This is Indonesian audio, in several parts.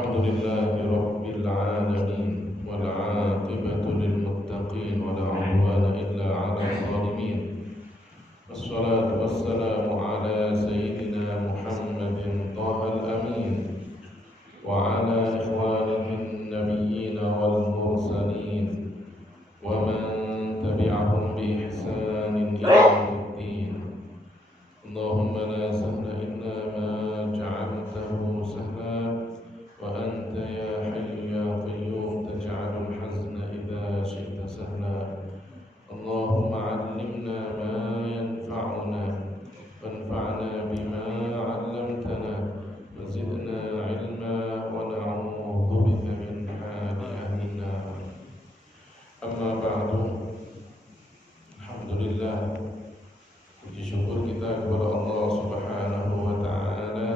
Alhamdulillahi Rabbil Alamin wal 'aqibatu lil muttaqin wa la 'udwana illa 'alal zalimin. Wassalatu wassalamu ala sayyidina Muhammadin thahal amin wa ala ikhwanihi an-nabiyyin wal mursalin wa man tabi'ahum bi ihsanin ila yaumiddin. Allahumma la sahla illa ma ja'altahu sahla wa anta ya hayyu ya qayyum taj'alul hazna idza syi'ta sahla. Allahumma 'allimna ma yanfa'una wanfa'na bima 'allamtana wa zidna 'ilma wa na'udzu bika min hali ahli an-nar. Amma ba'du. Alhamdulillah, puji syukur kita kepada Allah Subhanahu wa taala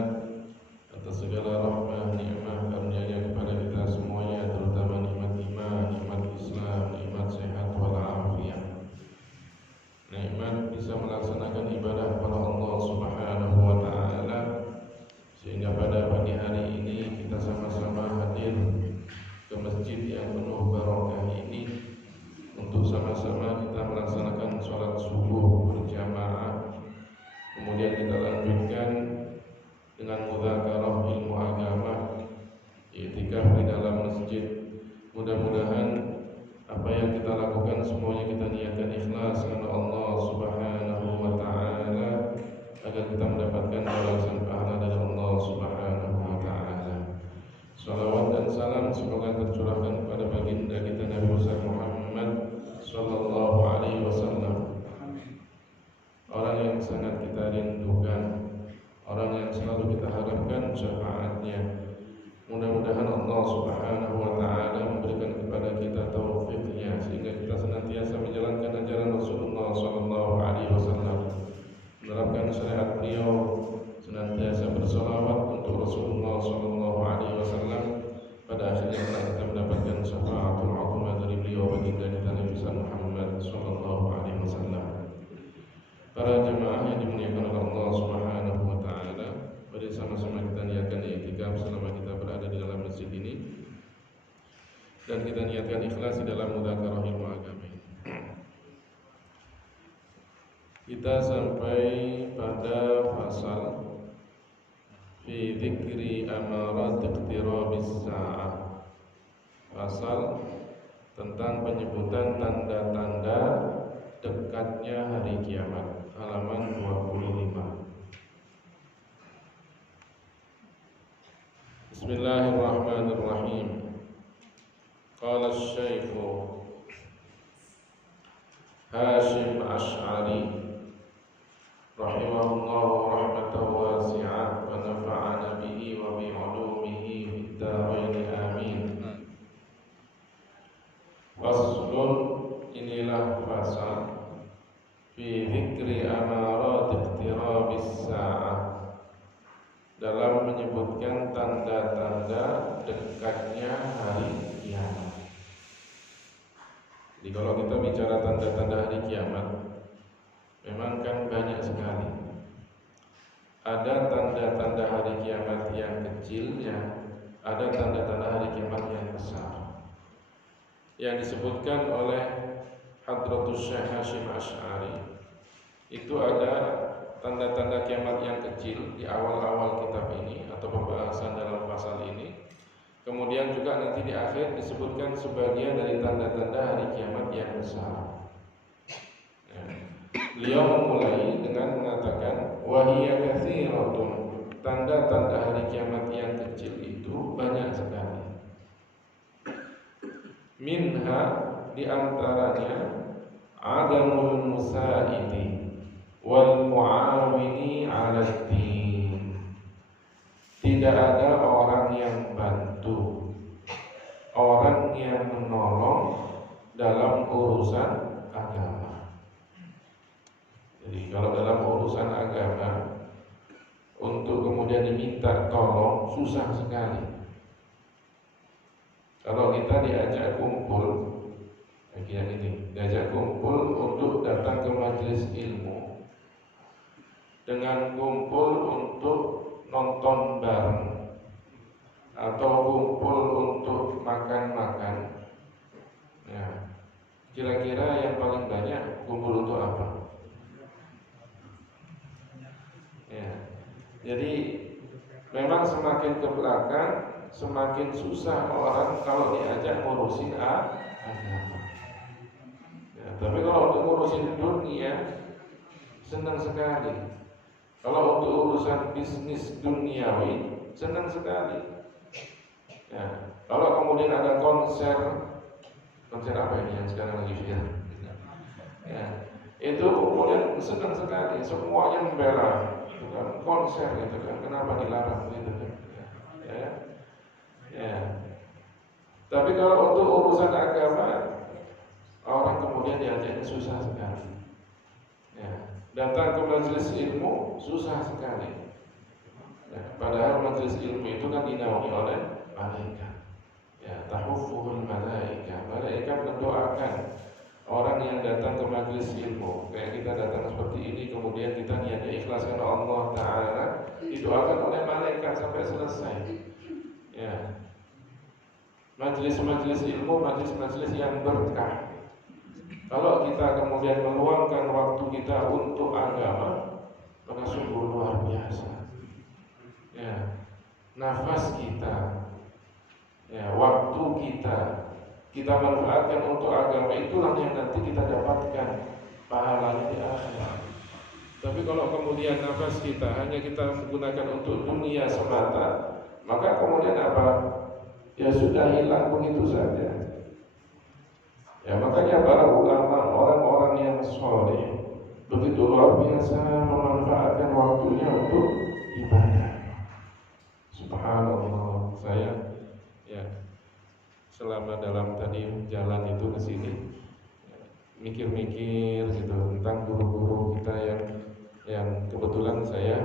atas segala rahmah, nikmat, karunia-Nya kepada kita semuanya, terutama nikmat iman, nikmat Islam, nikmat sehat wal afiyah. Nikmat bisa melaksanakan ibadah kepada Allah Subhanahu wa taala, sehingga pada pagi hari ini kita sama-sama hadir ke masjid yang penuh barokah ini untuk sama-sama kita melaksanakan sholat subuh berjamaah. Kemudian kita lanjutkan dengan mudzakarah ilmu agama, i'tikaf di dalam masjid. Mudah-mudahan apa yang kita lakukan semuanya kita niatkan ikhlas karena Allah Subhanahu wa taala, agar kita mendapatkan balasan pahala dari Allah Subhanahu wa taala. Salawat dan salam semoga tercurahkan kepada baginda kita Nabi Muhammad sallallahu alaihi wasallam, orang yang sangat kita rindukan, orang yang selalu kita harapkan syafaatnya. Mudah-mudahan Allah Subhanahu wa taala memberikan kepada kita taufiknya sehingga kita senantiasa menjalankan ajaran Rasulullah sallallahu alaihi wasallam, menerapkan syariat beliau, senantiasa berselawat untuk Rasulullah sallallahu alaihi wasallam. Pada akhirnya kita mendapatkan syafaatul 'uzma dari beliau baginda kita Nabi Muhammad sallallahu alaihi wasallam. Para jemaah yang dimuliakan oleh Allah Subhanahu wa taala, mari sama-sama kita niatkan i'tikaf selama kita berada di dalam masjid ini, dan kita niatkan ikhlas di dalam mudzakarah ilmu agama ini. Kita sampai pada pasal fi dzikri amarat iqtirabis sa'ah, pasal tentang penyebutan tanda-tanda dekatnya hari kiamat, halaman 25. Bismillahirrahmanirrahim. Qala asy-syaikh Hashim Asy'ari rahimahullahu rahmatan wasi'ah wa nafa'ana bihi wa bi 'ulumihi fid dharain amin. Faslun, inilah fasal fi dzikri amarat iqtirabis sa'ah, dalam menyebutkan tanda-tanda dekatnya hari kiamat. Jadi kalau kita bicara tanda-tanda hari kiamat, memang kan banyak sekali. Ada tanda-tanda hari kiamat yang kecilnya, ada tanda-tanda hari kiamat yang besar. Yang disebutkan oleh Hadratus Syekh Hashim Asy'ari itu ada tanda-tanda kiamat yang kecil di awal-awal kitab ini atau pembahasan dalam pasal ini. Kemudian juga nanti di akhir disebutkan sebagian dari tanda-tanda hari kiamat yang besar. Beliau memulai dengan mengatakan wahiya katsiratun, tanda-tanda hari kiamat yang kecil itu banyak sekali. Minha, di antaranya adamul musaidi wal muawini 'ala din. Tidak ada orang yang bantu, orang yang menolong dalam urusan agama. Jadi kalau dalam urusan agama untuk kemudian diminta tolong susah sekali. Kalau kita diajak kumpul, kayak ini, diajak kumpul untuk datang ke majelis ilmu, dengan kumpul untuk nonton bareng, atau belakang, semakin susah orang kalau diajak ngurusin agama. Ya, tapi kalau untuk ngurusin dunia senang sekali. Kalau untuk urusan bisnis duniawi senang sekali. Ya, kalau kemudian ada konser apa ini yang sekarang lagi viral? Ya, itu kemudian senang sekali, semuanya membela konser gitu kan. Kenapa dilarang gitu kan? Ya. Ya. Tapi kalau untuk urusan agama, orang kemudian diajak susah sekali. Ya. Datang ke majelis ilmu susah sekali. Ya. Padahal majelis ilmu itu kan dinaungi oleh malaikat. Ya, tahuffuhul malaika. Malaikat mendoakan orang yang datang ke majelis ilmu. Kayak kita datang seperti ini, kemudian kita niatnya ikhlas karena Allah Ta'ala, didoakan oleh malaikat sampai selesai. Ya. Majelis-majelis ilmu, majelis-majelis yang berkah. Kalau kita kemudian meluangkan waktu kita untuk agama, maka sungguh luar biasa. Ya. Nafas kita, ya, waktu kita manfaatkan untuk agama, itulah yang nanti kita dapatkan pahalanya di akhirat. Tapi kalau kemudian nafas kita hanya kita menggunakan untuk dunia semata, maka kemudian apa? Ya sudah hilang begitu saja. Ya makanya para ulama, orang-orang yang soleh begitu luar biasa memanfaatkan waktunya untuk ibadah. Subhanallah, saya selama dalam tadi jalan itu ke sini mikir-mikir gitu tentang guru-guru kita yang kebetulan saya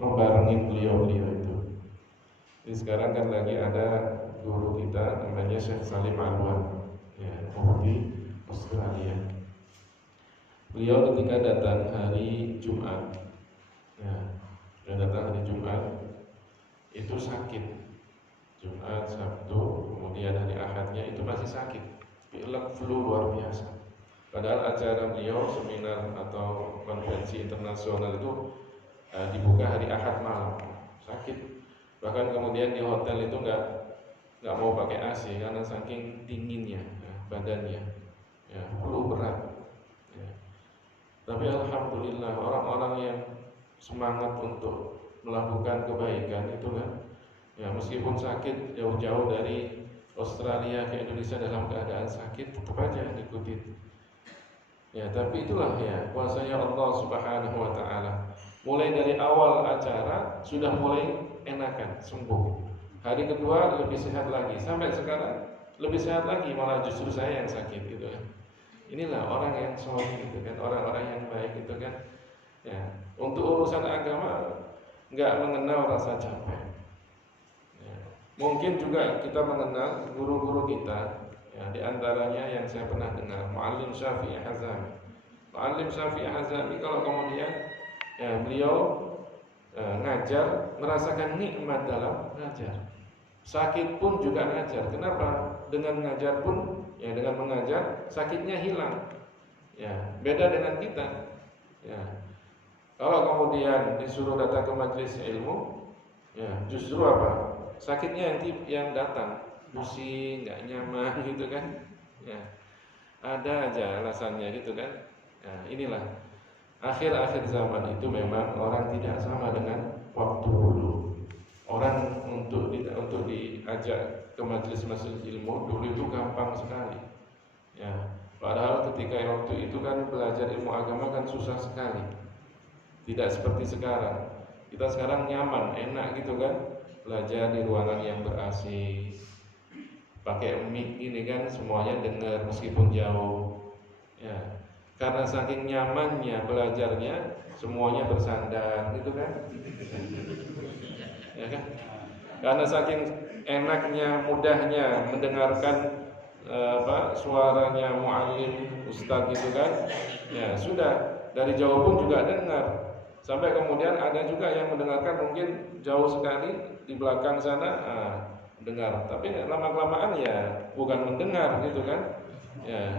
membarengi beliau itu. Jadi sekarang kan lagi ada guru kita namanya Syekh Salim Anwar, ya, di Australia. Beliau ketika datang hari Jumat, datang hari Jumat itu sakit. Jumat, Sabtu, kemudian hari Ahadnya itu masih sakit, pilek flu luar biasa. Padahal acara beliau seminar atau konferensi internasional itu dibuka hari Ahad malam, sakit. Bahkan kemudian di hotel itu nggak mau pakai AC karena saking dinginnya badannya, ya, flu berat. Ya. Tapi alhamdulillah orang-orang yang semangat untuk melakukan kebaikan itu kan. Ya, meskipun sakit jauh-jauh dari Australia ke Indonesia dalam keadaan sakit, tetap aja diikuti. Ya, tapi itulah ya kuasanya Allah Subhanahu wa Ta'ala. Mulai dari awal acara sudah mulai enakan, sembuh. Hari kedua lebih sehat lagi, sampai sekarang lebih sehat lagi, malah justru saya yang sakit gitu kan. Inilah orang yang soleh gitu kan, orang-orang yang baik gitu kan. Ya, untuk urusan agama nggak mengenal rasa capek. Mungkin juga kita mengenal guru-guru kita, ya, di antaranya yang saya pernah dengar, Muallim Syafi'i Hazami. Muallim Syafi'i Hazami kalau kemudian ya, beliau ngajar merasakan nikmat dalam ngajar. Sakit pun juga ngajar. Kenapa? Dengan ngajar pun, ya, dengan mengajar sakitnya hilang. Ya, beda dengan kita. Ya. Kalau kemudian disuruh datang ke majelis ilmu, ya, justru apa? Sakitnya yang datang, pusing, nggak nyaman gitu kan, ya, ada aja alasannya gitu kan. Nah, inilah akhir-akhir zaman itu memang orang tidak sama dengan waktu dulu. Orang untuk diajak ke majelis-majelis ilmu dulu itu gampang sekali. Ya, padahal ketika waktu itu kan belajar ilmu agama kan susah sekali. Tidak seperti sekarang. Kita sekarang nyaman, enak gitu kan. Belajar di ruangan yang ber-AC, pakai mic ini kan semuanya dengar meskipun jauh. Ya, karena saking nyamannya belajarnya, semuanya bersandar, gitu kan? Ya kan? Karena saking enaknya, mudahnya mendengarkan suaranya muallim, ustaz gitu kan? Ya sudah, dari jauh pun juga dengar. Sampai kemudian ada juga yang mendengarkan mungkin jauh sekali di belakang sana, dengar. Tapi lama-kelamaan ya bukan mendengar gitu kan? Ya,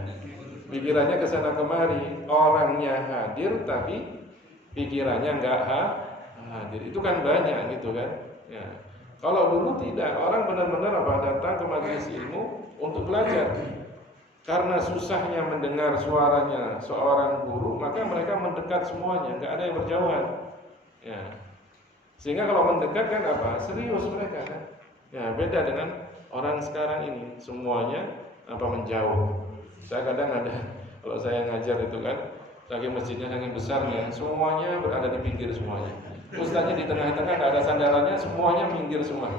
pikirannya ke sana kemari. Orangnya hadir tapi pikirannya enggak hadir. Itu kan banyak gitu kan? Ya. Kalau dulu tidak, orang benar-benar datang ke majelis ilmu untuk belajar. Karena susahnya mendengar suaranya seorang guru, maka mereka mendekat semuanya, nggak ada yang berjauhan. Ya. Sehingga kalau mendekat kan serius mereka kan. Ya, beda dengan orang sekarang ini, semuanya menjauh. Saya kadang kalau saya ngajar itu kan, saking masjidnya saking besarnya, semuanya berada di pinggir semuanya. Ustaznya di tengah-tengah, nggak ada sandarannya, semuanya minggir semua.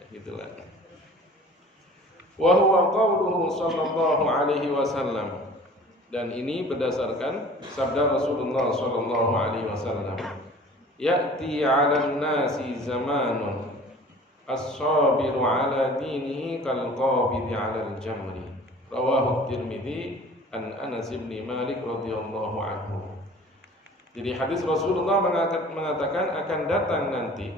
Ya, gitulah. Wa huwa qauluhu sallallahu alaihi wasallam. Dan ini berdasarkan sabda Rasulullah sallallahu alaihi wasallam. Ya'ti 'alan nasi zamanun as-sabiru 'ala dinihi kal qabidi 'alal jamri. Rawahu Tirmidzi an Anas bin Malik radhiyallahu anhu. Jadi hadis Rasulullah mengatakan akan datang nanti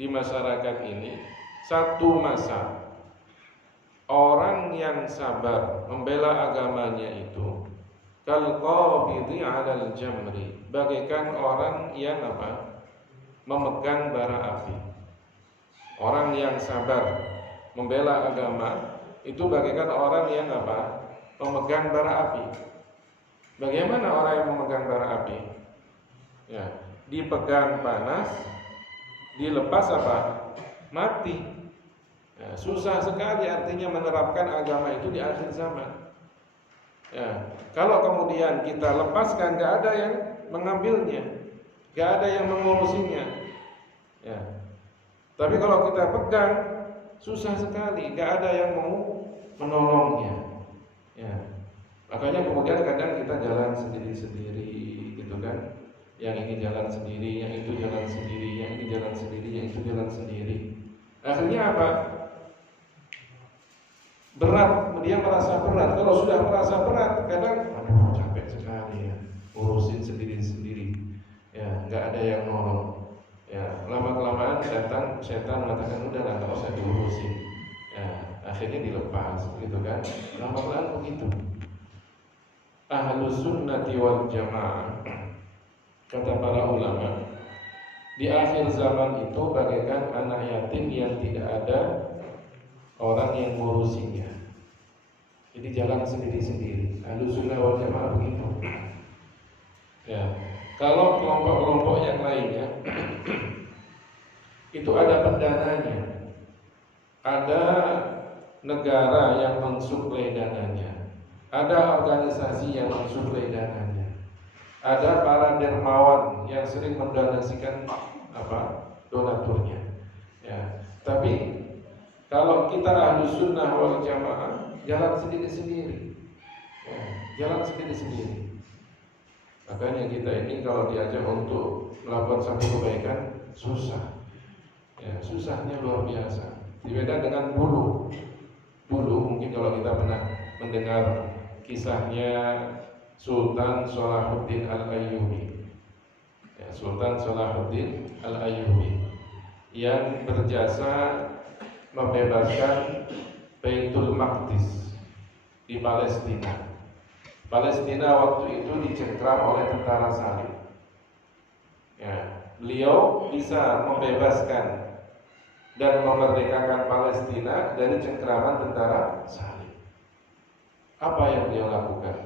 di masyarakat ini satu masa orang yang sabar membela agamanya itu kal qabidi 'alal jamri, bagaikan orang yang memegang bara api. Orang yang sabar membela agama itu bagaikan orang yang memegang bara api. Bagaimana orang yang memegang bara api? Ya, dipegang panas, dilepas mati. Ya, susah sekali artinya menerapkan agama itu di akhir zaman. Ya, kalau kemudian kita lepaskan, gak ada yang mengambilnya, gak ada yang mengurusinya. Ya. Tapi kalau kita pegang, susah sekali, gak ada yang mau menolongnya. Ya. Makanya kemudian kadang kita jalan sendiri-sendiri, gitu kan? Yang ini jalan sendiri, yang itu jalan sendiri, yang ini jalan sendiri, yang itu jalan sendiri. Akhirnya berat, dia merasa berat. Kalau sudah merasa berat, kadang capek sekali ya, urusin sendiri-sendiri. Ya, nggak ada yang nolong. Ya, lama-kelamaan datang setan mengatakan udah nggak usah diurusin. Ya, akhirnya dilepas, gitu kan? Lama-kelamaan begitu. Ahlus sunnati wal jamaah, kata para ulama, di akhir zaman itu bagaikan anak yatim yang tidak ada orang yang ngurusinya. Jadi jalan sendiri-sendiri. Ahlus sunnah wal jamaah begitu. Ya, kalau kelompok-kelompok yang lainnya itu ada pendananya, ada negara yang mensuplai dananya, ada organisasi yang mensuplai dananya, ada para dermawan yang sering mendonasikan donaturnya. Ya, tapi kalau kita Ahlus Sunnah wal Jamaah jalan sendiri-sendiri, ya, jalan sendiri-sendiri. Makanya kita ini kalau diajak untuk melakukan satu kebaikan susah, ya, susahnya luar biasa. Berbeda dengan dulu mungkin kalau kita pernah mendengar kisahnya Sultan Salahuddin Al-Ayyubi, ya, Sultan Salahuddin Al-Ayyubi yang berjasa membebaskan Baitul Maqdis di Palestina. Palestina waktu itu dicengkram oleh tentara salib. Ya, beliau bisa membebaskan dan memerdekakan Palestina dari cengkraman tentara salib. Apa yang beliau lakukan?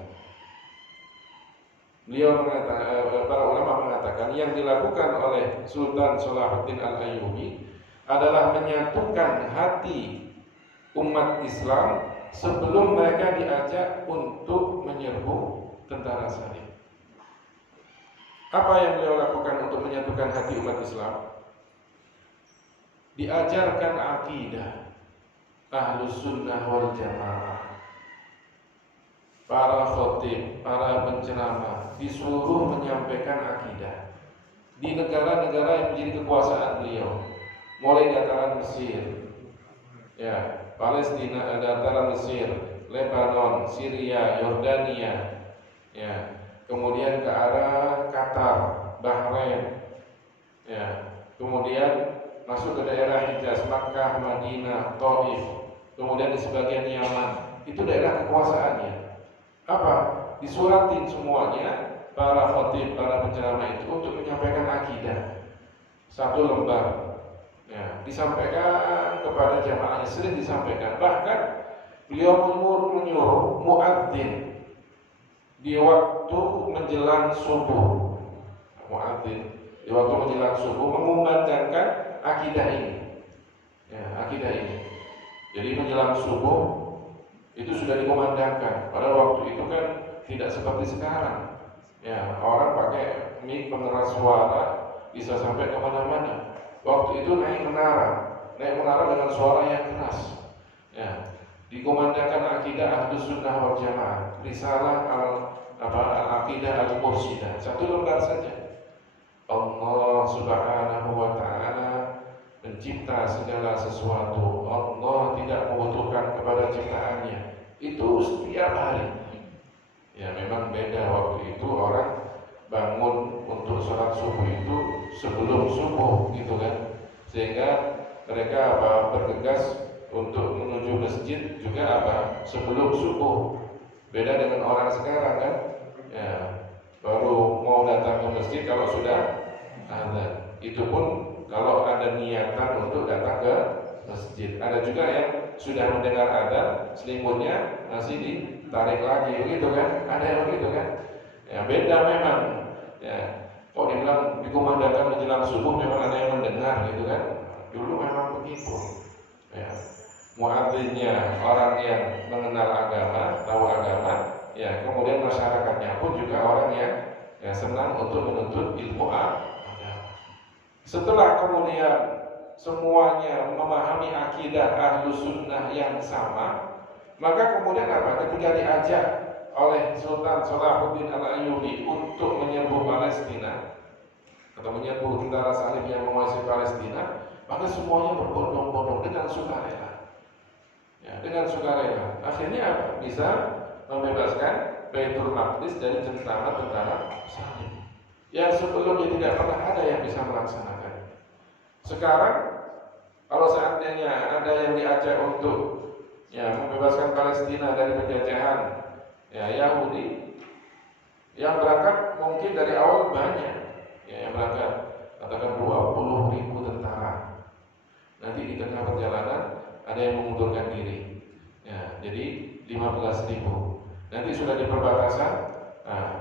Para ulama mengatakan yang dilakukan oleh Sultan Salahuddin Al-Ayyubi adalah menyatukan hati umat Islam sebelum mereka diajak untuk menyerbu tentara salib. Apa yang beliau lakukan untuk menyatukan hati umat Islam? Diajarkan akidah Ahlus Sunnah wal Jamaah. Para khotib, para penceramah disuruh menyampaikan akidah di negara-negara yang menjadi kekuasaan beliau, mulai dataran Mesir, ya, Palestina, dataran Mesir, Lebanon, Syria, Yordania, ya, kemudian ke arah Qatar, Bahrain, ya, kemudian masuk ke daerah Hijaz, Makkah, Madinah, Taif, kemudian di sebagian Yaman, itu daerah kekuasaannya. Apa? Disuratin semuanya para khatib, para penceramah itu untuk menyampaikan akidah. satu lembar. Ya, disampaikan kepada jamaahnya, sering disampaikan. Bahkan beliau menyuruh muadzin di waktu menjelang subuh. Muadzin di waktu menjelang subuh mengumandangkan akidah ini. Ya, akidah ini. Jadi menjelang subuh itu sudah dikumandangkan. Pada waktu itu kan tidak seperti sekarang. Ya, orang pakai mic pengeras suara bisa sampai kemana-mana. Waktu itu naik menara dengan suara yang keras. Ya, dikumandangkan akidah Ahlus Sunnah wal Jamaah, risalah al-aqidah al-mursidah, satu lembar saja. Allah Subhanahu wa taala pencipta segala sesuatu. Allah tidak membutuhkan kepada ciptaannya. Itu setiap hari. Ya, memang beda waktu itu orang bangun untuk sholat subuh itu sebelum subuh gitu kan, sehingga mereka bergegas untuk menuju masjid juga sebelum subuh. Beda dengan orang sekarang kan, ya, baru mau datang ke masjid kalau sudah azan. Itu pun kalau ada niatan untuk datang ke masjid. Ada juga yang sudah mendengar azan, selimutnya masih ditarik lagi begitu kan, ada yang begitu kan. Ya, beda memang. Ya, kalau dibilang dikumandangkan menjelang subuh memang ada yang mendengar gitu kan. Dulu memang begitu. Ya, muadzinnya orang yang mengenal agama, tahu agama. Ya, kemudian masyarakatnya pun juga orang yang senang untuk menuntut ilmu agama. Setelah kemudian semuanya memahami akidah Ahlus Sunnah yang sama, maka kemudian ketika diajak oleh Sultan Salahuddin Al-Ayyubi untuk menyerbu Palestina atau menyerbu tentara salib yang menguasai Palestina, maka semuanya berbondong-bondong dengan sukarela. Ya, dengan sukarela. Akhirnya bisa membebaskan Baitul Maqdis dari cengkraman tentara salib yang sebelumnya tidak pernah ada yang bisa melaksanakan. Sekarang kalau seandainya ada yang diajak untuk membebaskan Palestina dari penjajahan Yahudi, yang berangkat mungkin dari awal banyak, yang berangkat katakan 20.000 tentara. Nanti di tengah perjalanan ada yang mengundurkan diri, jadi 15.000. Nanti sudah di perbatasan,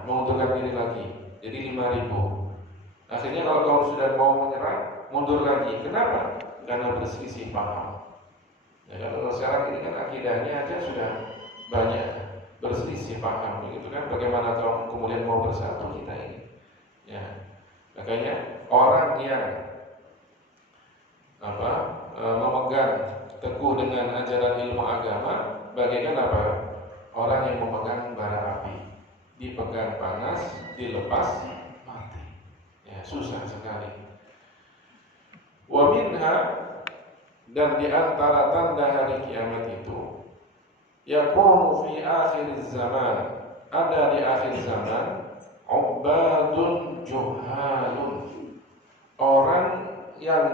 mengundurkan diri lagi, jadi 5.000. Akhirnya kalau sudah mau menyerang, mundur lagi. Kenapa? Karena berselisih paham. Kalau sekarang ini kan akidahnya aja sudah banyak berselisih paham, gitu kan? Bagaimana kalau kemudian mau bersatu kita ini? Ya, makanya orang yang memegang teguh dengan ajaran ilmu agama, bagaikan orang yang memegang bara api, dipegang panas, dilepas mati. Ya, susah sekali. Wa minha, dan di antara tanda hari kiamat itu, yakunu fi akhir zaman, ada di akhir zaman, ubadun juhalun, orang yang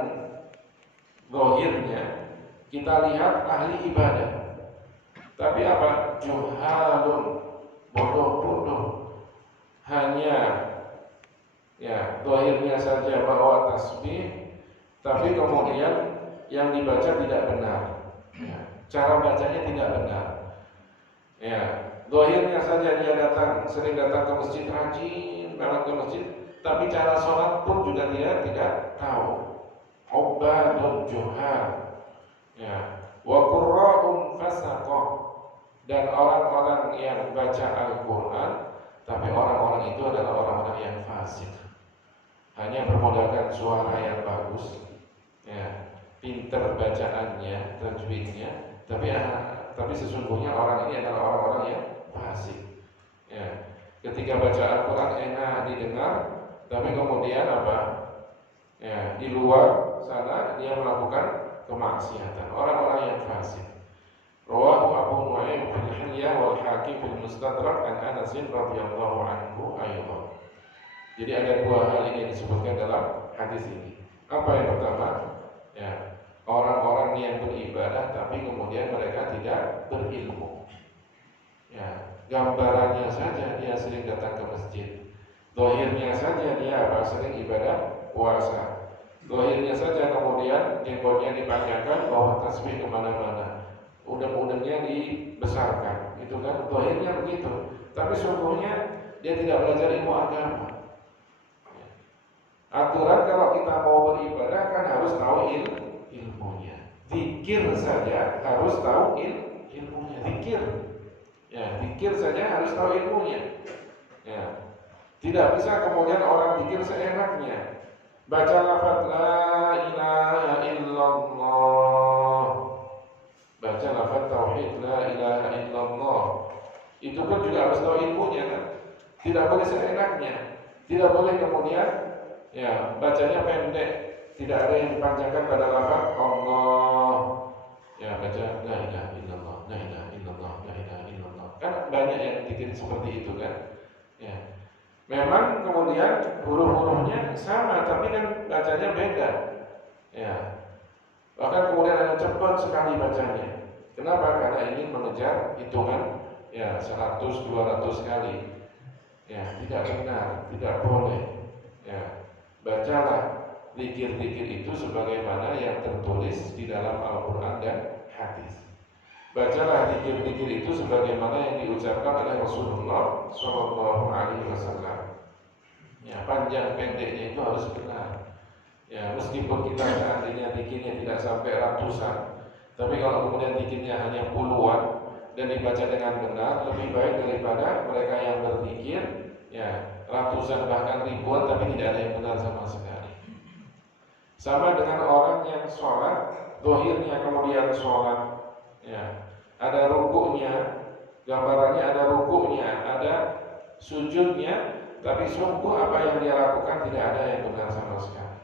zahirnya kita lihat ahli ibadah, tapi juhalun, bodoh-bodoh, hanya zahirnya saja bawa tasbih, tapi kemudian yang dibaca tidak benar, cara bacanya tidak benar. Zahirnya saja dia sering datang ke masjid, rajin banget ke masjid, tapi cara sholat pun juga dia tidak tahu. Ubadun juhal, wa qurra'un fasaqah, dan orang-orang yang baca Al-Quran, tapi orang-orang itu adalah orang-orang yang fasik, hanya bermodalkan suara yang bagus, pinter bacaannya, tajwidnya, tapi sesungguhnya orang ini adalah orang-orang yang fasik. Ketika baca Al-Quran enak didengar, tapi kemudian di luar sana dia melakukan kemaksiatan. Orang-orang yang fasik. Rawahu Abu Nu'aim fil Hilyah wal Hakim fil Mustadrak an Anas radhiyallahu anhu ayat. Jadi ada dua hal ini yang disebutkan dalam hadis ini. Apa yang pertama? Orang-orang yang beribadah tapi kemudian mereka tidak berilmu. Gambarannya saja dia sering datang ke masjid, zahirnya saja dia sering ibadah puasa, Zahirnya saja kemudian jenggotnya dipanjangkan, bawa tasbih kemana-mana, udeng-udengnya dibesarkan, itu kan zahirnya begitu. Tapi sungguhnya dia tidak belajar ilmu agama. Aturan kalau kita mau beribadah kan harus tahu ilmunya. Zikir saja harus tahu ilmunya. Zikir, ya zikir saja harus tahu ilmunya. Ya, tidak bisa kemudian orang zikir seenaknya. Baca lafaz la ilaha illallah, baca lafaz tauhid la ilaha illallah. Itu pun juga harus tahu ilmunya kan. Tidak boleh seenaknya. Tidak boleh kemudian ya bacanya pendek, tidak ada yang dipanjangkan pada lafaz Allah. Ya baca la ilaha illallah, la ilaha illallah, la ilaha illallah. Kan banyak yang bikin seperti itu kan. Ya. Memang kemudian huruf-hurufnya sama, tapi kan bacanya beda. Ya. Bahkan kemudian ada cepat sekali bacanya. Kenapa? Karena ingin mengejar hitungan ya 100, 200 kali. Ya, tidak benar, tidak boleh. Ya. Bacalah zikir-zikir itu sebagaimana yang tertulis di dalam Al-Qur'an dan hadis. Bacalah zikir-zikir itu sebagaimana yang diucapkan oleh Rasulullah Shallallahu Alaihi Wasallam. Ya, panjang pendeknya itu harus benar. Ya, meskipun kita seandainya zikirnya tidak sampai ratusan, tapi kalau kemudian zikirnya hanya puluhan dan dibaca dengan benar, lebih baik daripada mereka yang berzikir ya ratusan bahkan ribuan tapi tidak ada yang benar sama sekali. Sama dengan orang yang sholat, zahirnya kemudian sholat, ya ada rukuknya, gambarannya ada rukuknya, ada sujudnya, tapi sungguh apa yang dia lakukan tidak ada yang benar sama sekali.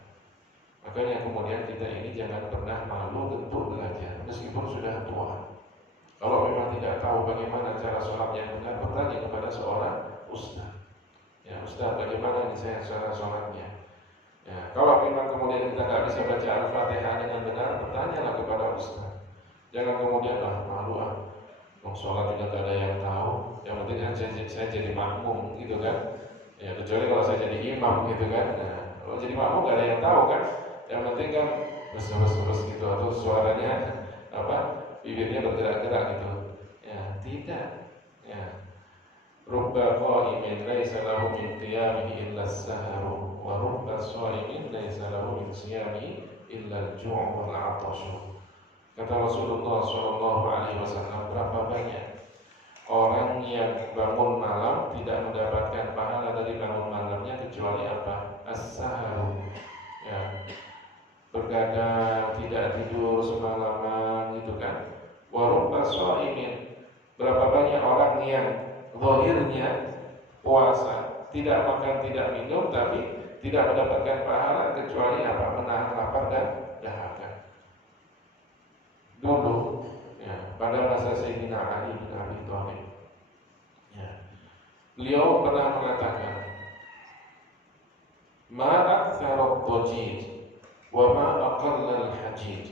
Makanya kemudian kita ini jangan pernah malu untuk belajar meskipun sudah tua. Kalau memang tidak tahu bagaimana cara sholat yang benar, bertanya kepada seorang ustaz. Ya ustaz, bagaimana ini saya cara sholatnya? Ya, kalau memang kemudian kita tidak bisa baca Al-Fatihah dengan benar, bertanyalah kepada ustaz. Jangan kemudian malu mau sholat juga tidak ada yang tahu. Yang penting kan saya jadi makmum gitu kan. Ya kecuali kalau saya jadi imam gitu kan. Nah, kalau jadi makmum tidak ada yang tahu kan. Yang penting kan bes gitu atau suaranya bibirnya bergerak-gerak gitu. Ya tidak. Ya. Rubba qa'imin laisa lahu min qiyamihi illa as-sahru wa rubba sha'imin laisa lahu min siyamihi illa al-ju' wal 'atashu. Kata Rasulullah SAW, berapa banyak orang yang bangun malam tidak mendapatkan pahala dari bangun malamnya kecuali apa? As-saharu, ya, bergadang, tidak tidur semalaman, gitu kan? Warubba shaimin, berapa banyak orang yang zahirnya puasa, tidak makan, tidak minum, tapi tidak mendapatkan pahala kecuali apa? Menahan lapar dan dahaga. Dulu ya, pada masa Sayyidina Ali bin Abi Thalib ya, beliau pernah mengatakan ma aktsara dhajij wa ma aqalla al-hajij.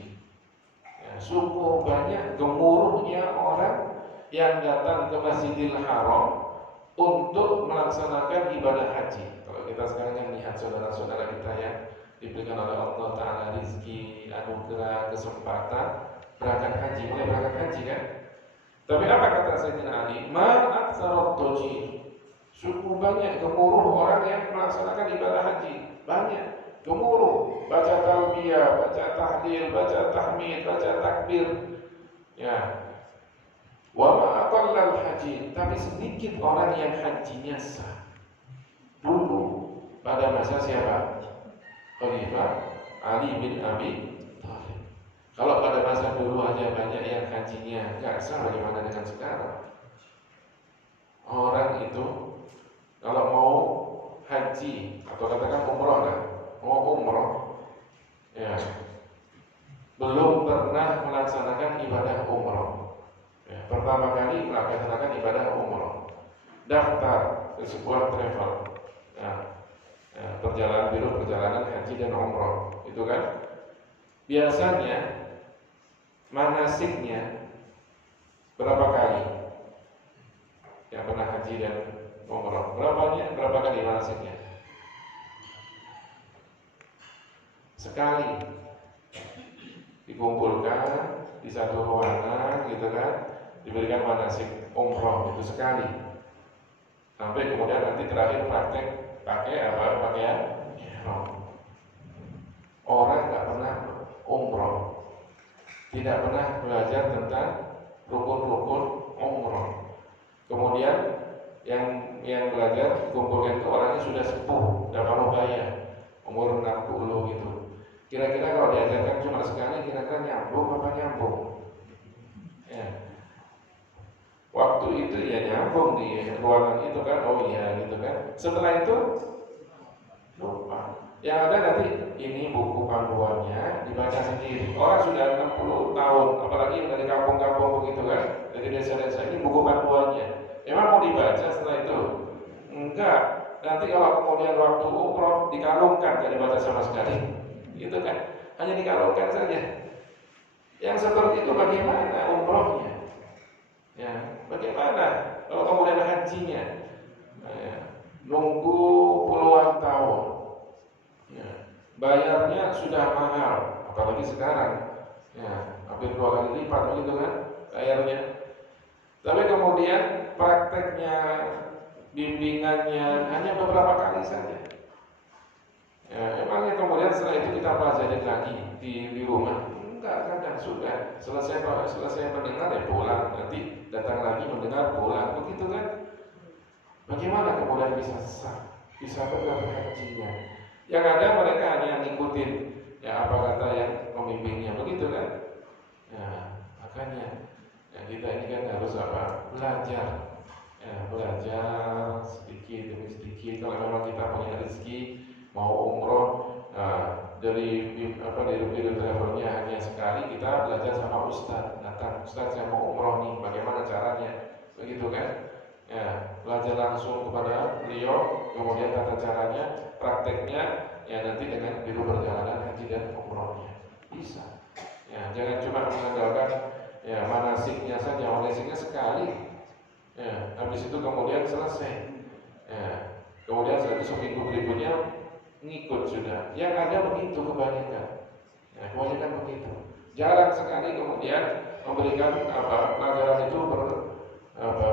Ya, sungguh banyak gemuruhnya orang yang datang ke Masjidil Haram untuk melaksanakan ibadah haji. Kalau kita sekarang kan lihat saudara-saudara kita yang diberikan oleh Allah Ta'ala rizki, anugerah, kesempatan berangkat haji, mulai berangkat haji kan. Tapi apa kata Sayyidina Ali? Ma aktsarud dhajij. Sungguh banyak gemuruh orang yang melaksanakan ibadah haji. Banyak gemuruh, baca talbiyah, baca tahlil, baca tahmid, baca takbir. Ya. Wa ma aqallal haji, tapi sedikit orang yang hajinya sah. Dulu pada masa siapa? Khalifah Ali bin Abi. Kalau pada masa dulu aja banyak yang hajinya nggak sah, bagaimana dengan sekarang? Orang itu kalau mau haji atau katakan umroh lah, mau umroh, ya belum pernah melaksanakan ibadah umroh. Ya, pertama kali melaksanakan ibadah umroh, daftar ke sebuah travel, perjalanan biro perjalanan haji dan umroh, itu kan biasanya manasiknya berapa kali? Yang pernah haji dan umrah, berapa kali manasiknya? sekali dikumpulkan di satu ruangan gitu kan, diberikan manasik umroh itu sekali, sampai kemudian nanti terakhir praktek pakai apa, pakaian ihram. Orang nggak pernah umroh, tidak pernah belajar tentang rukun-rukun umroh. Kemudian yang belajar kumpulkan itu orangnya sudah sepuh, udah parubaya, umur 60 gitu. Kira-kira kalau diajarkan cuma sekali, kira-kira nyambung apa nyambung? Ya. Waktu itu ya nyambung di ruangan itu kan, oh iya gitu kan. Setelah itu lupa. Yang ada nanti ini buku panduannya dibaca sendiri. Orang sudah 60 tahun, apalagi yang dari kampung-kampung begitu kan, dari desa-desa, ini buku panduannya. Emang mau dibaca setelah itu? Enggak. Nanti kalau kemudian waktu umroh dikalungkan, tidak dibaca sama sekali. Gitu kan? Hanya dikalungkan saja. Yang seperti itu bagaimana umrohnya? Ya, bagaimana kalau kemudian hajinya? Ya, nunggu puluhan tahun. Ya, bayarnya sudah mahal, apalagi sekarang. Ya, hampir 2 kali lipat begitu kan bayarnya. Tapi kemudian prakteknya, bimbingannya hanya beberapa kali saja. Ya, emangnya kemudian setelah itu kita pelajari lagi di rumah? Enggak, kadang sudah selesai mendengar ya pulang, nanti datang lagi mendengar pulang, begitu kan? Bagaimana kemudian bisa sah, bisa benar hajinya? Yang ada mereka hanya ngikutin ya apa kata yang pembimbingnya, begitu kan? Ya, makanya ya, kita ini kan harus apa? Belajar. Ya, belajar sedikit demi sedikit. Kalau memang kita punya rezeki mau umroh, dari teleponnya hanya sekali, kita belajar sama ustaz. Datang, ustaz saya mau umroh nih, bagaimana caranya? Begitu kan? Ya, belajar langsung kepada beliau, kemudian tata caranya, prakteknya, ya nanti dengan biru perjalanan haji dan umrohnya bisa. Ya, jangan cuma mengandalkan ya manasiknya saja, manasiknya sekali. Ya, habis itu kemudian selesai. Ya, kemudian setelah itu seminggu berikutnya ngikut sudah. Yang ada begitu kebanyakan. Ya, kebanyakan begitu. Jarang sekali kemudian memberikan pelajaran itu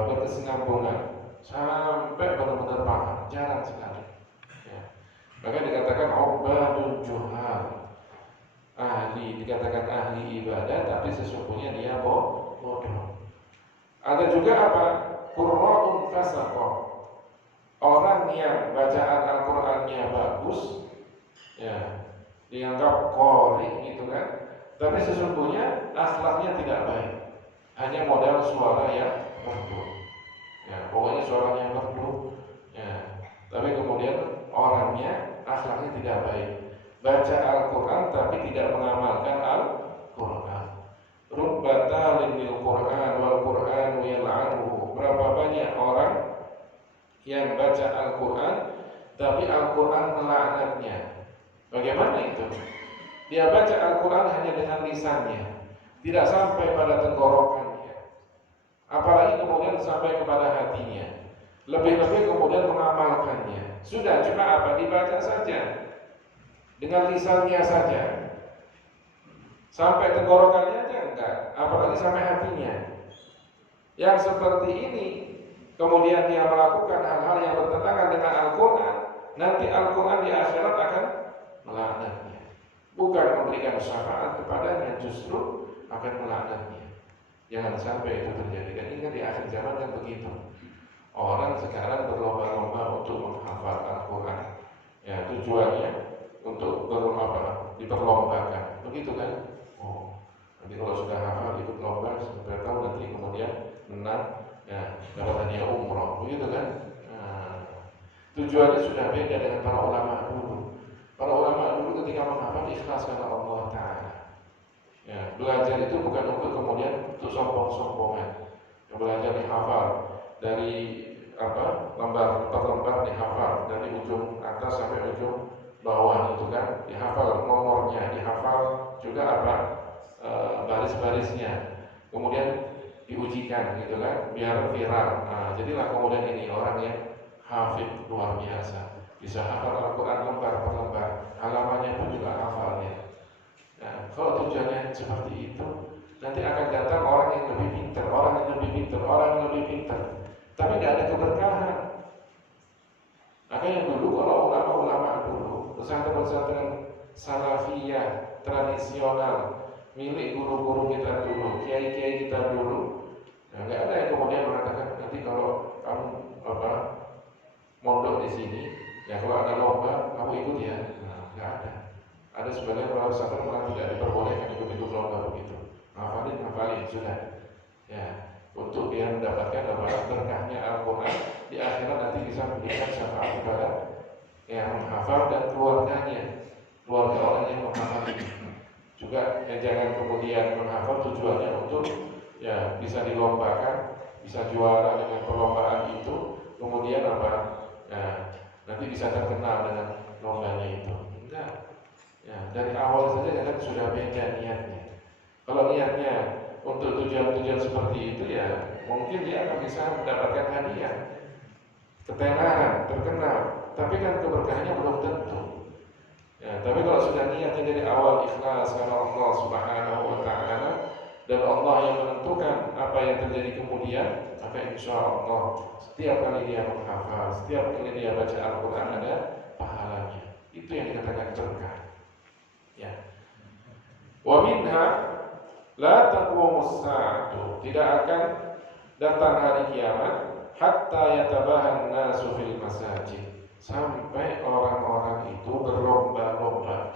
berkesinambungan sampai benar-benar paham. Jarang sekali. Ya. Maka dikatakan ubadul juhal, dikatakan ahli ibadah, tapi sesungguhnya dia bodoh. Ada juga apa? Qurra'un fasaqah, orang yang bacaan Al-Qur'annya bagus, ya dianggap qori gitu kan, tapi sesungguhnya akhlaknya tidak baik, hanya modal suara yang merdu. Ya, pokoknya suaranya merdu, ya. Tapi kemudian orangnya akhlaknya tidak baik. Baca Al-Quran tapi tidak mengamalkan Al-Quran. Rubbatalin lil Quran wal Quranu yal'anuhu. Berapa banyak orang yang baca Al-Quran tapi Al-Quran melaknatnya. Bagaimana itu? Dia baca Al-Quran hanya dengan lisannya, tidak sampai pada tenggorokannya, apalagi kemudian sampai kepada hatinya. Lebih-lebih kemudian mengamalkannya. Sudah cuma apa? Dibaca saja dengan lisannya saja, sampai tenggorokannya aja enggak, apalagi sampai hatinya. Yang seperti ini kemudian dia melakukan hal-hal yang bertentangan dengan Al-Quran, nanti Al-Quran di akhirat akan melaknatnya, bukan memberikan syafaat kepadanya, justru akan melaknatnya. Jangan sampai itu terjadi. Dan ini kan di akhir zaman kan begitu. Orang sekarang berlomba-lomba untuk menghafal Al-Quran. Ya, tujuannya untuk diperlombakan, begitu kan? Oh, nanti kalau sudah hafal ikut lomba, sampai tahu nanti kemudian menang, ya dapat hadiah umroh, begitu kan? Nah, tujuannya sudah beda dengan para ulama dulu. Para ulama dulu ketika menghafal ikhlas karena Allah Ta'ala. Ya, belajar itu bukan untuk kemudian untuk sombong-sombongan. Belajar dihafal dari lembar per lembar dihafal dari ujung atas sampai ujung bawah itu kan, dihafal nomornya, dihafal juga baris-barisnya, kemudian diujikan gitu kan, biar viral. Nah, jadilah kemudian ini orang yang hafid luar biasa. bisa hafal Al-Quran lembar per lembar, halamannya pun juga hafalnya. Nah, kalau tujuannya seperti itu, nanti akan datang orang yang lebih pintar, orang yang lebih pintar, orang yang lebih pintar, tapi nggak ada keberkahan. Makanya dulu kalau ulama-ulama dulu, pesantren-pesantren salafiyah tradisional milik guru-guru kita dulu, kiai-kiai kita dulu, nah, nggak ada yang kemudian mengatakan nanti kalau kamu mondok di sini, ya kalau ada lomba kamu ikut ya. Nah, nggak ada. Ada sebenarnya para pesantren malah tidak diperbolehkan ikut-ikut lomba begitu. Hafalin sudah. Ya, untuk dia mendapatkan berkahnya Al-Quran di akhirat nanti bisa memberikan syafaat kepada yang menghafal dan keluarganya, keluarga orang yang menghafal ini. Juga jangan kemudian menghafal tujuannya untuk ya bisa dilombakan, bisa juara dengan perlombaan itu, kemudian nanti bisa terkenal dengan lombanya itu. Enggak. Ya, dari awal saja kan sudah beda niatnya. Kalau niatnya untuk tujuan-tujuan seperti itu ya mungkin dia akan bisa mendapatkan hadiah, ketenaran, terkenal. Tapi kan keberkahannya belum tentu. Ya, tapi kalau sudah niatnya dari awal ikhlas karena Allah Subhanahu wa Ta'ala dan Allah yang menentukan apa yang terjadi kemudian, maka insya Allah setiap kali dia menghafal, setiap kali dia baca Al-Quran ada pahalanya. Itu yang dikatakan berkah. Ya. Wa minha la taqumus sa'atu, tidak akan datang hari kiamat hatta yatabahan nasu fil masajid, sampai orang-orang itu berlomba-lomba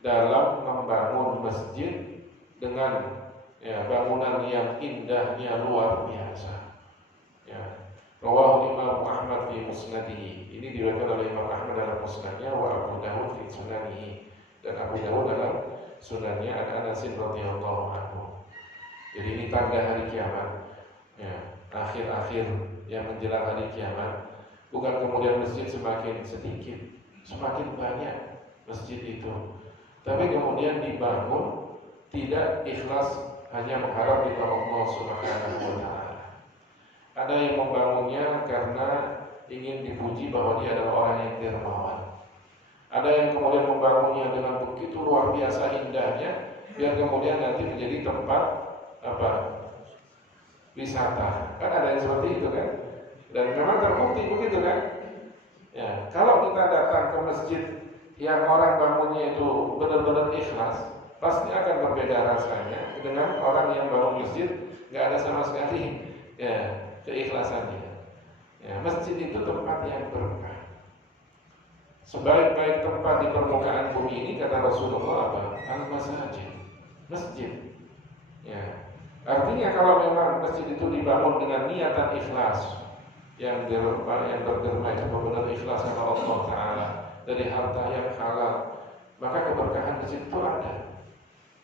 dalam membangun masjid dengan bangunan yang indahnya luar biasa. Ya. Rawahu Imam Ahmad fi musnadihi. Ini diriwayatkan oleh Imam Ahmad dalam musnadnya, wa Abu Dawud fi sunanihi, dan Abu Dawud dalam sunannya an Anas radhiyallahu anhu. Jadi ini tanda hari kiamat. Ya, akhir-akhir yang menjelang hari kiamat. Bukan kemudian masjid semakin sedikit, semakin banyak masjid itu, tapi kemudian dibangun tidak ikhlas, hanya mengharap di Allah Subhanahu wa Ta'ala. Ada yang membangunnya karena ingin dipuji bahwa dia adalah orang yang dermawan. Ada yang kemudian membangunnya dengan begitu luar biasa indahnya, biar kemudian nanti menjadi tempat wisata. Kan ada yang seperti itu kan? Dan memang terbukti begitu kan? Ya, kalau kita datang ke masjid yang orang bangunnya itu benar-benar ikhlas, pasti akan berbeda rasanya dengan orang yang bangun masjid nggak ada sama sekali ya keikhlasannya. Ya, masjid itu tempat yang berkah. Sebaik-baik tempat di permukaan bumi ini kata Rasulullah apa? Al-masajid, masjid. Ya, artinya kalau memang masjid itu dibangun dengan niatan ikhlas, yang berderma itu benar ikhlas sama Allah Ta'ala dari harta yang halal, maka keberkahan di situ ada.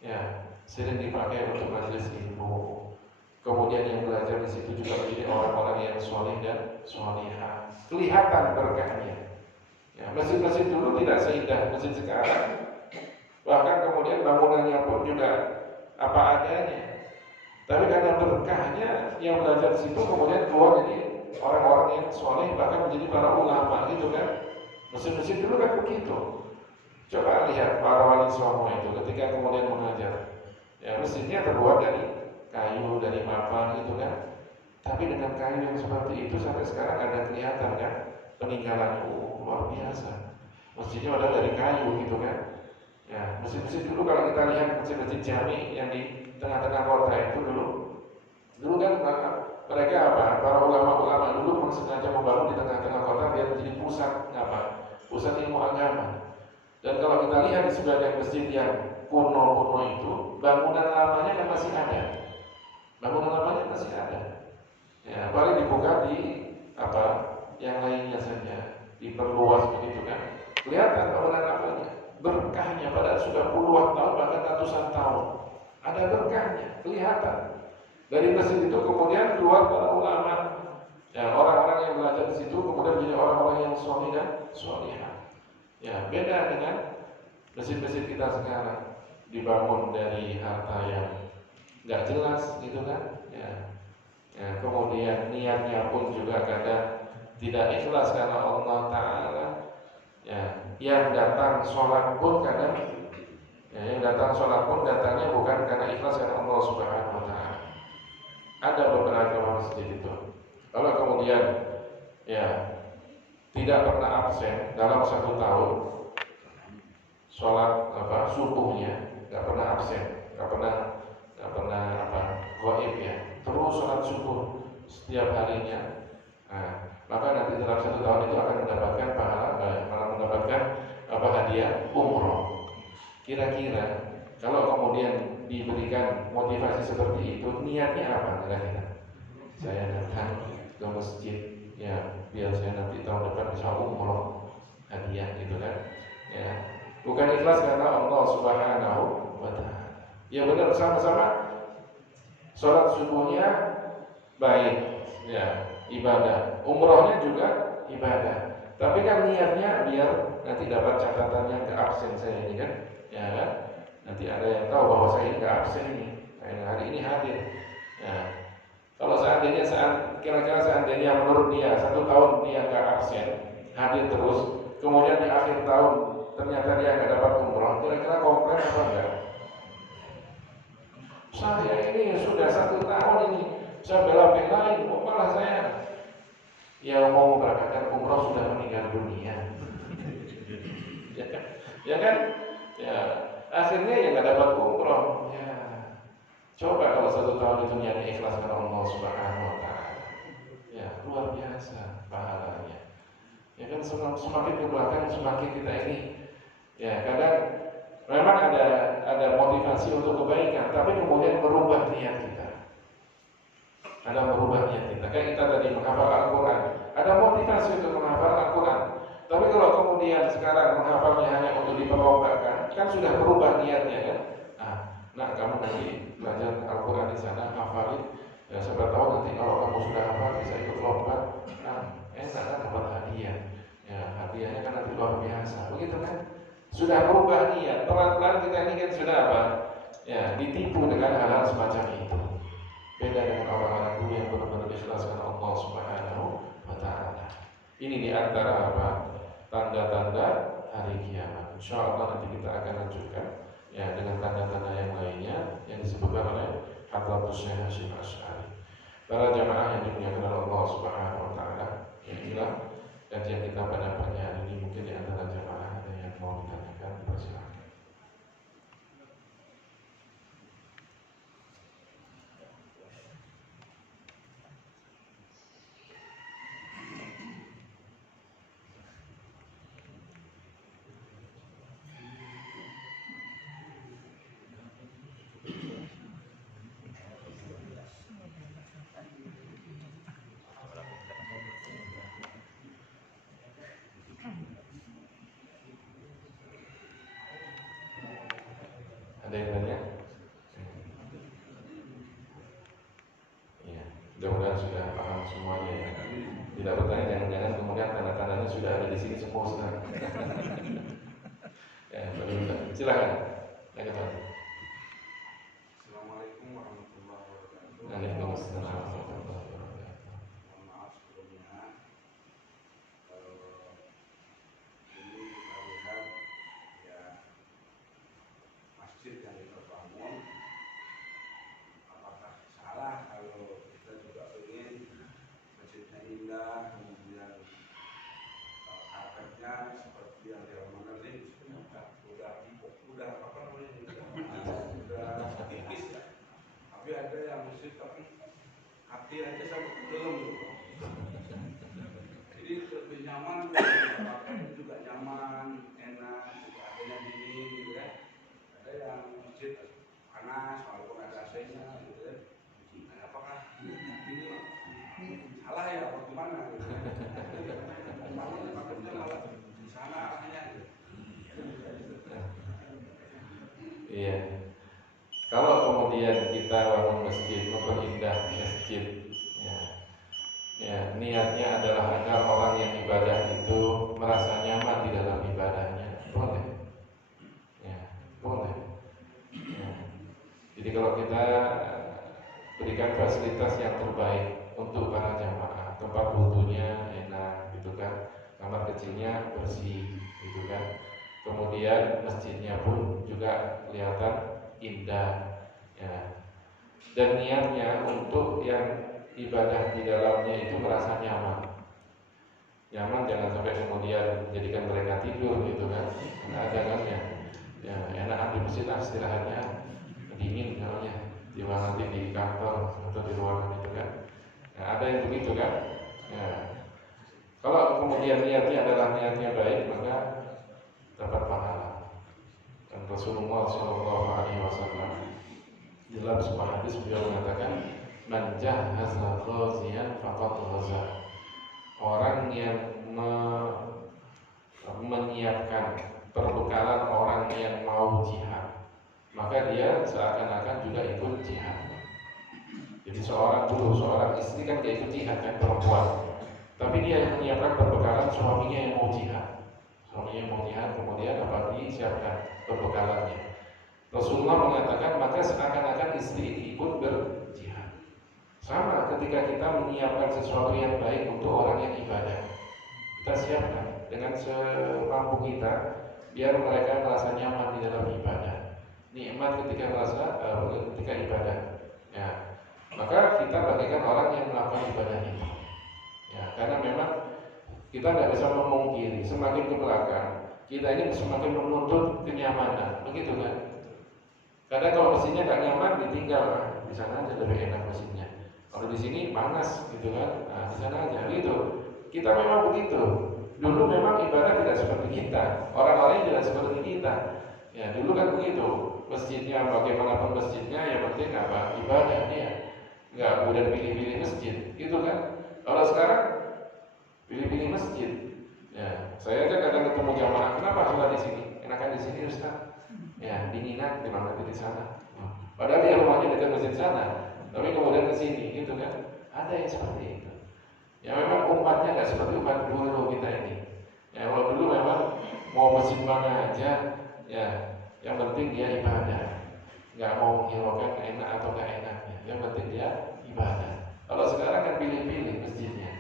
Ya, sering dipakai untuk majelis ilmu. Kemudian yang belajar di situ juga menjadi orang-orang yang soleh dan solihah. Kelihatan berkahnya. Ya, masjid-masjid dulu tidak seindah masjid sekarang. Bahkan kemudian bangunannya pun juga apa adanya. Tapi karena berkahnya yang belajar di situ kemudian keluar jadi orang-orang yang soleh, bahkan menjadi para ulama gitu kan. Masjid-masjid dulu kan begitu. Coba lihat para wali songo itu ketika kemudian mengajar. Ya, masjidnya terbuat dari kayu, dari mapan gitu kan. Tapi dengan kayu yang seperti itu sampai sekarang ada kelihatan kan peninggalan luar biasa. Masjidnya ada dari kayu gitu kan. Ya, masjid-masjid dulu kalau kita lihat masjid-masjid jami yang di tengah-tengah kota itu dulu kan mereka para ulama-ulama dulu memang sengaja membangun di tengah-tengah kota biar menjadi pusat ilmu agama. Dan kalau kita lihat di sebagian masjid yang kuno itu, bangunan lamanya kan masih ada. Bangunan lamanya masih ada. Ya, paling dibuka di yang lainnya saja, diperluas begitu kan. Kelihatan bangunan lamanya, berkahnya padahal sudah puluhan tahun bahkan ratusan tahun. Ada berkahnya, kelihatan. Dari masjid itu kemudian keluar para ulama, ya, orang-orang yang belajar di situ kemudian menjadi orang-orang yang soleh dan solihah. Ya, beda dengan masjid-masjid kita sekarang dibangun dari harta yang nggak jelas gitu kan. Ya, kemudian niatnya pun juga kadang tidak ikhlas karena Allah Ta'ala. Ya, yang datang sholat pun kadang, ya, yang datang sholat pun datangnya bukan karena ikhlas karena Allah Subhanahu Wa Taala. Ada beberapa masjid itu. Kalau kemudian ya tidak pernah absen dalam 1 tahun sholat subuhnya, nggak pernah absen, nggak pernah gaib ya, terus sholat subuh setiap harinya. Nah, maka nanti dalam 1 tahun itu akan mendapatkan pahala, malah mendapatkan hadiah umroh. Kira-kira kalau kemudian diberikan motivasi seperti itu, niatnya apa kira-kira? Saya datang ke masjid ya biar saya nanti tahun depan bisa umroh, hadiah gitu kan? Ya, bukan ikhlas karena Allah Subhanahu Wa Taala. Ya benar, sama-sama sholat subuhnya baik, ya ibadah, umrohnya juga ibadah. Tapi kan niatnya biar nanti dapat catatannya ke absen saya ini kan, ya kan? Nanti ada yang tahu bahwa saya ini ke absen ini, hari ini hadir. Ya. Kalau seandainya kira-kira seandainya menurut dia 1 tahun dia nggak absen, hadir terus, kemudian di akhir tahun ternyata dia nggak dapat umroh, kira-kira komplain apa enggak? Saya ini sudah 1 tahun ini saya bela-belain, kok malah saya yang mau memberangkatkan umroh sudah meninggal dunia. Ya kan? Ya kan? Ya, akhirnya ya nggak dapat umroh. Ya, coba kalau 1 tahun itu niatnya ikhlas karena Allah Subhanahu Wa Taala. Ya, luar biasa pahalanya. Ya kan, semakin ke belakang semakin kita ini, ya kadang memang ada motivasi untuk kebaikan, tapi kemudian merubah niat kita. Ada merubah niat kita. Kayak kita tadi menghafal Al-Quran, ada motivasi untuk menghafal Al-Quran. Tapi kalau kemudian sekarang menghafalnya hanya untuk diperlombakan, kan sudah berubah niatnya kan. Nah, kamu nanti belajar Al-Quran di sana, hafalin. Ya, siapa tahu nanti kalau kamu sudah hafal bisa ikut lomba. Enak kan dapat hadiah. Ya, hadiahnya kan nanti luar biasa. Begitu kan? Sudah berubah niat. Pelan-pelan kita ini kan sudah ya, ditipu dengan hal-hal semacam itu. Beda dengan orang-orang dulu yang benar-benar ikhlas karena Allah Subhanahu Wa Taala. Ini diantara tanda-tanda hari kiamat. Insya Allah nanti kita akan lanjutkan ya dengan tanda-tanda yang lainnya yang disebutkan oleh Hadratus Syekh Hasyim Asy'ari. Para jamaah yang dimuliakan oleh Allah Subhanahu Wa Taala, inilah kajian kita pada pagi hari ini. Mungkin di antara jamaah ada yang mau ditanyakan, persilakan. Ada yang tanya? Ya, mudah-mudahan sudah paham semuanya ya. Tidak bertanya, jangan-jangan kemudian tanda-tandanya sudah ada di sini semua sudah. Ya, silakan. Assalamualaikum warahmatullahi wabarakatuh. Waalaikumsalam warahmatullahi wabarakatuh. Mohon maaf sebelumnya. Ini kita lihat ya masjid yang kita bangun. Apakah salah kalau kita juga ingin masjidnya indah, kemudian karpetnya seperti yang di Ramadan ini udah apa namanya udah tipis ya. Tapi ada yang masjid tapi hati aja sampai belum gitu. Jadi lebih nyaman, pakaian juga nyaman, enak, juga adanya dingin gitu kan. Ada yang masjid panas walaupun ada AC-nya gitu kan. Nah, apakah ini salah ya atau gimana gitu kan? Bangunnya pakainya malah di sana arahnya gitu. Iya. Kalau kemudian kita bangun masjid, memperindah masjid, ya, niatnya adalah agar orang yang ibadah itu merasa nyaman di dalam ibadahnya, boleh. Ya, boleh. Ya. Jadi kalau kita berikan fasilitas yang terbaik untuk para jamaah, tempat wudhunya enak, gitu kan, kamar kecilnya bersih, gitu kan. Kemudian masjidnya pun juga kelihatan indah, ya. Dan niatnya untuk yang ibadah di dalamnya itu merasa nyaman. Nyaman jangan sampai kemudian jadikan mereka tidur, gitu kan. Nah, jangan ya enak di masjid istirahatnya dingin misalnya, di mana nanti di kantor atau di ruangan itu kan. Nah, ada yang begitu kan. Ya. Kalau kemudian niatnya adalah niatnya baik, maka dapat pahala. Dan Rasulullah SAW dalam sebuah hadis beliau mengatakan, man jahhaza ghaziyan faqad ghaza. Orang yang menyiapkan perbekalan orang yang mau jihad, maka dia seakan-akan juga ikut jihad. Jadi seorang istri kan dia ikut jihad kan, perempuan. Tapi dia yang menyiapkan perbekalan suaminya yang mau jihad. Suaminya mau jihad, kemudian apa disiapkan perbekalannya. Rasulullah mengatakan maka seakan-akan istri ikut berjihad. Sama ketika kita menyiapkan sesuatu yang baik untuk orang yang ibadah, kita siapkan dengan semampu kita biar mereka merasa nyaman di dalam ibadah, nikmat ketika ibadah. Ya, maka kita bagaikan orang yang melakukan ibadah itu. Ya, karena memang kita tidak bisa memungkiri semakin ke belakang kita ini semakin menuntut kenyamanan, begitu kan? Kadang kalau mesinnya nggak nyaman ditinggal, di sana aja lebih enak mesinnya. Kalau di sini panas, gitu kan? Nah, di sana aja, gitu. Kita memang begitu. Dulu memang ibadah tidak seperti kita, orang lain tidak seperti kita. Ya, dulu kan begitu. Masjidnya bagaimanapun masjidnya, yang penting apa? Ibadah dia. Nggak kemudian pilih-pilih masjid, gitu kan? Kalau sekarang pilih-pilih masjid. Ya, saya aja kadang ketemu jamaah, kenapa sholat di sini? Enakan di sini, Ustaz. Ya, dinginan dimana di sana. Padahal dia rumahnya dekat masjid sana, tapi kemudian ke sini, gitu kan? Ada yang seperti itu. Ya memang umatnya nggak seperti umat dulu kita ini. Ya kalau dulu memang mau masjid mana aja, ya yang penting dia ibadah. Nggak mau menghiraukan enak atau nggak enaknya. Yang penting dia ibadah. Kalau sekarang kan pilih-pilih masjidnya.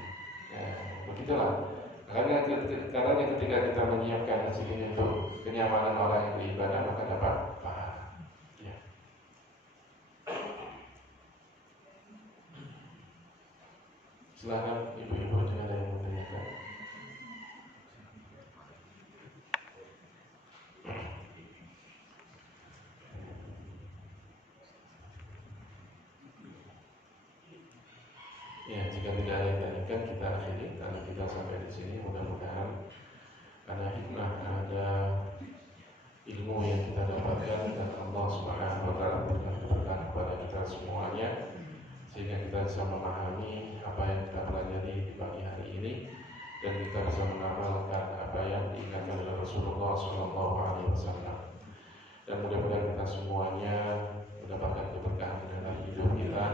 Ya begitulah. Karena ketika kita menyiapkan masjid ini untuk kenyamanan orang yang beribadah, maka dapat pahala. Ya. Silakan ibu-ibu jika ada yang menanyakan. Ya, jika tidak ada yang ditanyakan, kita akhiri. Karena kita sampai di sini, mudah-mudahan ada hikmah, ada ilmu yang kita dapatkan dan Allah Subhanahu wa taala berikan keberkahan kepada kita semuanya, sehingga kita bisa memahami apa yang kita pelajari di pagi hari ini dan kita bisa mengamalkan apa yang diingatkan oleh Rasulullah SAW. Dan mudah-mudahan kita semuanya mendapatkan keberkahan dalam hidup kita,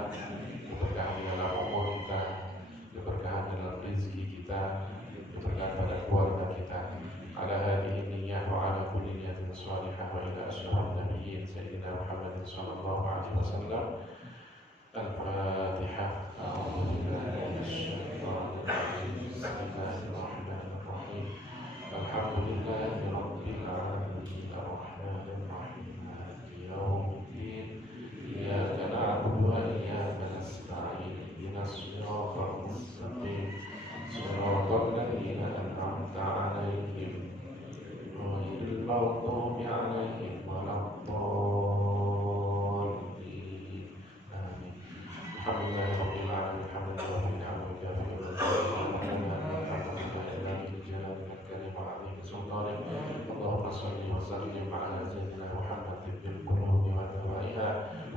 keberkahan dalam umur kita, keberkahan dalam rezeki kita, keberkahan pada keluarga kita. Ala hadhihi niyyah wa ala kulli niyatin shalihah wa ila asyrafil nabiyyin sayyidina Muhammadin sallallahu alaihi wasallam. Al-Fatihah. A'udzu billahi minasyaitonir rajim. Bismillahirrahmanirrahim. Alhamdulillahi rabbil alamin. Arrahmanir rahim. Maliki yaumiddin. Iyyaka na'budu wa iyyaka nasta'in. Ihdinas siratal mustaqim. Siratal ladzina an'amta 'alaihim ghairil maghdubi 'alaihim waladdallin. Amin. Alhamdulillahi rabbil alamin. Hamdan wa kafiran wa Allahumma shalli wa sallim ala sayyidina Muhammad tibbil qulubi wa dawaiha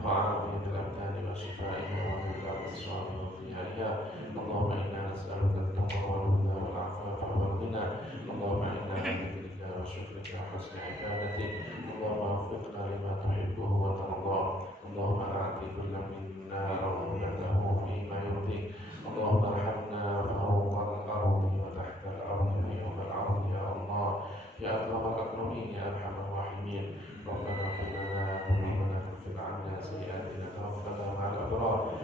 wa afiyatil abdani wa shifaiha wa dhurriyyatil as-sabi wa dhiyaiha. Allahumma inna nas'aluka at-taqwa wal huda wal 'afafa wal ghina. Allahumma inna bidzikrika wa syukrika wa husni ibadatik. Allahumma waffiqna lima tuhibbuhu wa tardah. Allahumma a'ti kullam minna rahmatahu fima yurdik. Allahumma arhamna fawqa al-ardi wa tahta al-ardi wa yawma al-ardi ya Allah. Ya Akramul Akramin, Ya Arhamar Rahimin. Rabbana ighfir lana dhunubana wa kaffir 'anna sayyi'atina wa tawaffana ma'al abrar.